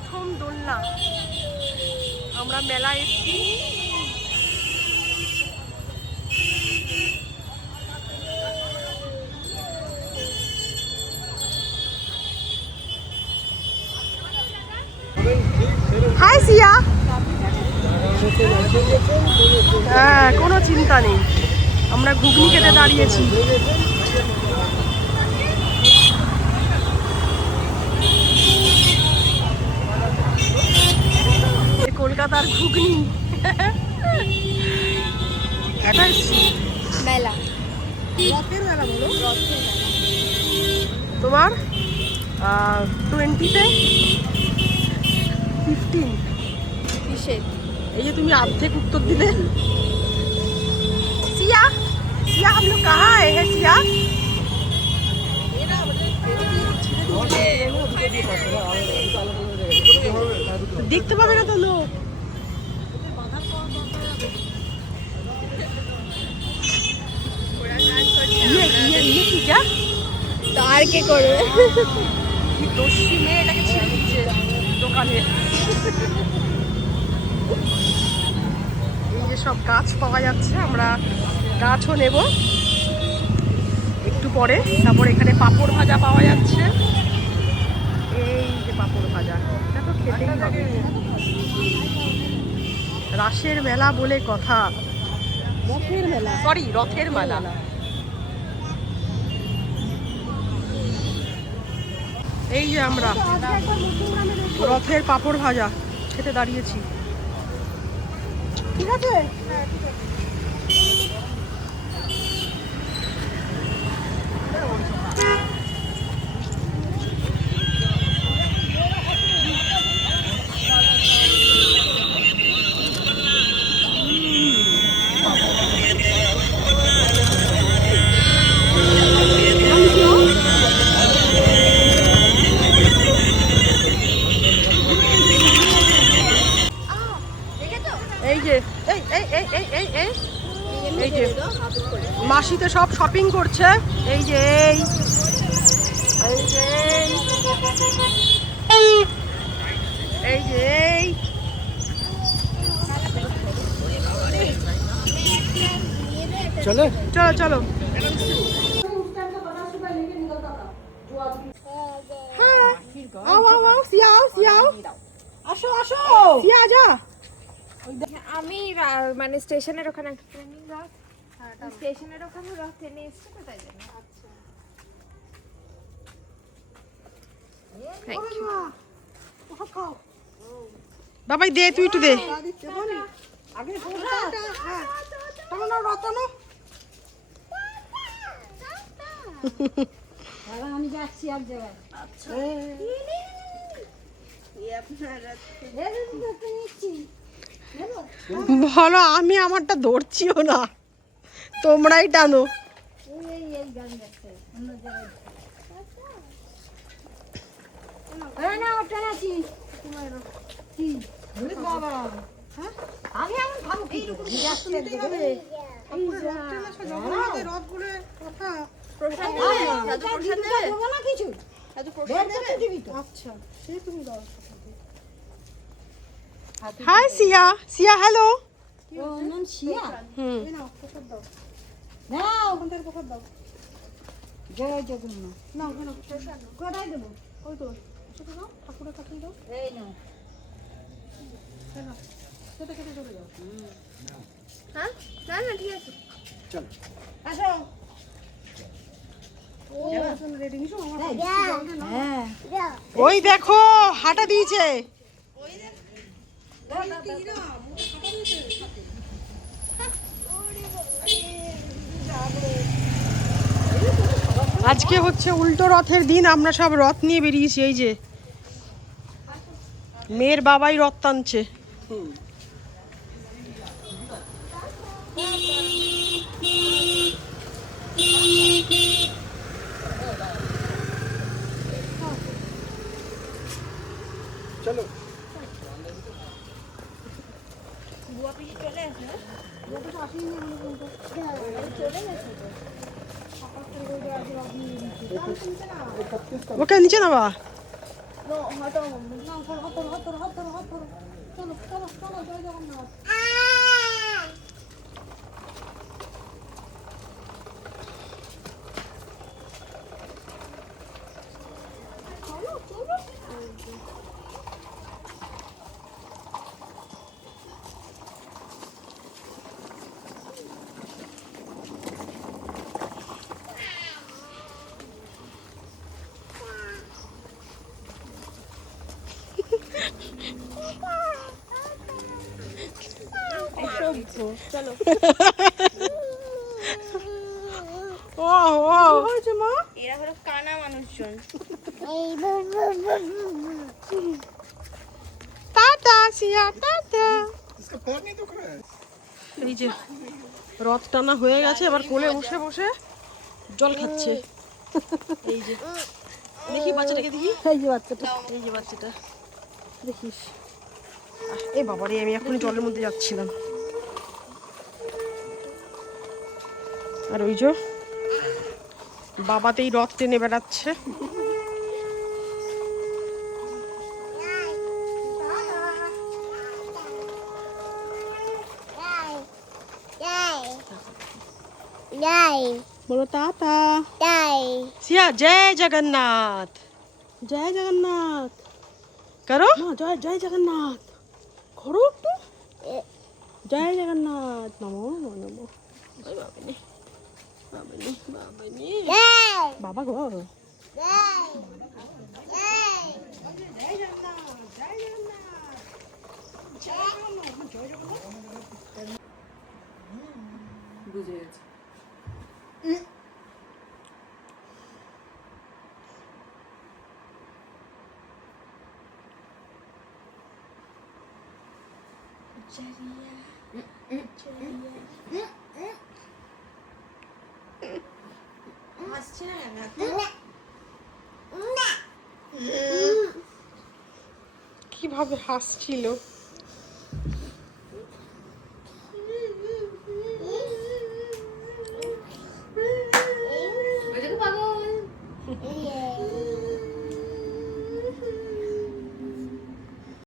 প্রথম দোলনা আমরা মেলা এসেছি। হাই সিয়া। হ্যাঁ, কোনো চিন্তা নেই, আমরা ঘুগনি খেতে দাঁড়িয়েছি। কলকাতার ঘুগনি মেলা, রথের মেলা বলো। তোমার 20-তে 15 কিসের? এই যে তুমি অর্ধেক উত্তর দিলে। सिया सिया हम लोग कहाँ आए हैं सिया? देखते पाবে না তো লোক। ये কি क्या? তো আর কে করবে? কি দোষী মেয়ে এটাকে ছেড়ে দিচ্ছে দোকানে। এই যে সব গাছ পাওয়া যাচ্ছে, আমরা গাছও নেব একটু পরে। তারপর এখানে পাঁপড় ভাজা পাওয়া যাচ্ছে। এই যে পাঁপড় ভাজা, এটা তো খেতেই হবে। রাসের মেলা বলে কথা, রথের মেলা, সরি রথের মেলা। এই যে আমরা রথের পাঁপড় ভাজা খেতে দাঁড়িয়েছি। ঠিক আছে, এই যে মাসিতে সব শপিং করছে। এই যে এই যে চলো চলো চলো। হ্যাঁ, आओ आओ आओ सिया आओ सिया आओ, আসো আসো सिया जा। আমি মানে স্টেশনের ওখানে একটা ট্রেনিং রথ, স্টেশনের ওখানে রথ টেনে এসছে তো, তাই জন্য। আচ্ছা, থ্যাংক ইউ। বাবাই দে, তুই একটু দে। আগে হ্যাঁ, টানো রথ টানো। আমি যাচ্ছি এক জায়গায়। আচ্ছা, বলো, আমি আমারটা ধরছিও না, তোমরাই টানো। আমি এমন ভাবো কি হাই সিয়া, সিয়া হ্যালো। শিয়া জয় জগন্নাথ কোথায় দেবো? ওই তো ঠাকুরের কাছে দাও। এই না সেটা কেটে চলে যাও। হ্যাঁ, না না ঠিক আছে, চল আসো। ওই দেখো হাঁটা দিয়েছে। আজকে হচ্ছে উল্টো রথের দিন, আমরা সব রথ নিয়ে বেরিয়েছি। এই যে মেয়ের বাবাই রথ টানছে। চলো ওকে নিচে নামা। হাঁটো না, হাঁটো হাঁটো হাঁটো হাঁটো, চলো চলো চলো, জয় জগন্নাথ। চলো ও ও হয়েছে মা। এরা হলো কানা মানুষজন। টাটা সিয়া টাটা। এই যে রথ টানা হয়ে গেছে, এবার কোলে বসে বসে জল খাচ্ছে। এই যে দেখি বাচ্চাটাকে, দেখি এই যে বাচ্চাটা, এই যে বাচ্চাটা দেখিস। এই বাবারে, আমি এখনই জলের মধ্যে যাচ্ছিলাম। আর ওই যে বাবাতেই রথ টেনে বেড়াচ্ছে। বলো টাটা। সিয়া জয় জগন্নাথ, জয় জগন্নাথ করো না, জয় জয় জগন্নাথ করো একটু। জয় জগন্নাথ, নমো নমো। ওই বাবানি বাবানি বাবানি, বাবা গো। বুঝে গেছে। হাসছে না কেন? কিভাবে হাসছিল।